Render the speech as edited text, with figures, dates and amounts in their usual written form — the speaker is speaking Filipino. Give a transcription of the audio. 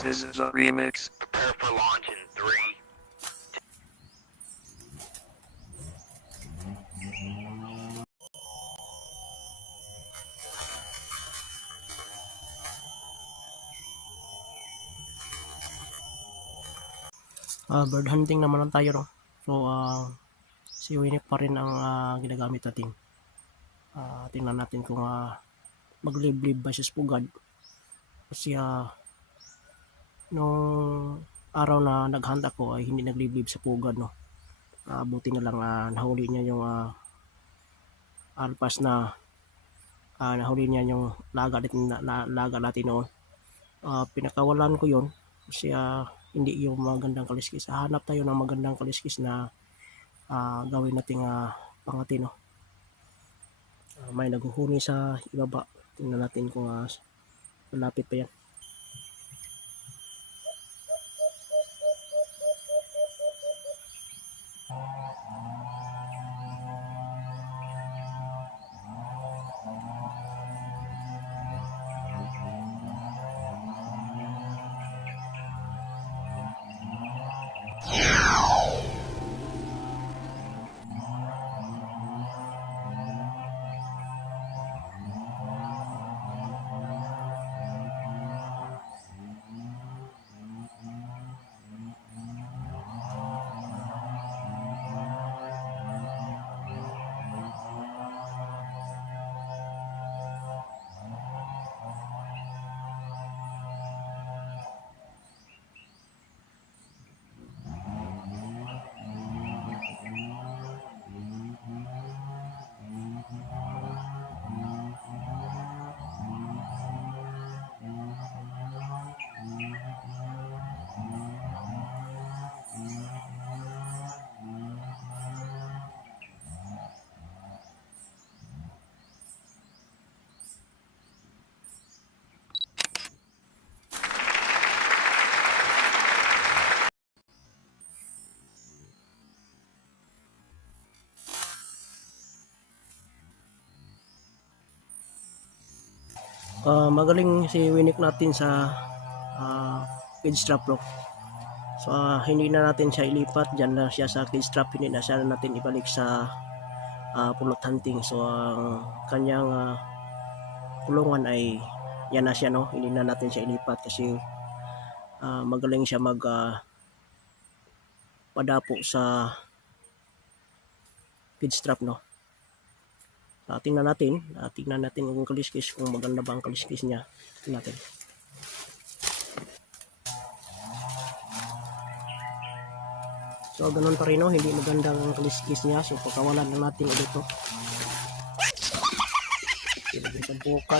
This is a remix. Prepare for launch in 3. Bird hunting naman lang tayo, no? So si Winnie pa rin ang ginagamit natin. Tingnan natin kung magliblib ba siya sa pugad. Kasi nung araw na naghunt ako ay hindi nagliblib sa pugad, no? Buti na lang nahuli niya yung alpas na nahuli niya yung laga natin noon. Pinakawalan ko yon kasi hindi yung magandang kaliskis. Hanap tayo ng magandang kaliskis na gawin nating pangati, no? May naghuhuni sa ibaba. Tingnan natin kung malapit pa yan. Magaling si Winnie natin sa cage trap, bro. So hindi na natin siya ilipat, dyan na siya sa cage trap, hindi na siya natin ibalik sa pulot hunting. So ang kanyang kulungan ay yan na siya, no? Hindi na natin siya ilipat kasi magaling siya mag padapo sa cage trap, no? Tingnan natin kung kaliskis, kung maganda ba ang kaliskis niya. Tingnan natin. So ganun pa rin, no? Hindi maganda ang kaliskis niya, so pagkawalan lang natin ulit, no? Ilagay sa buka.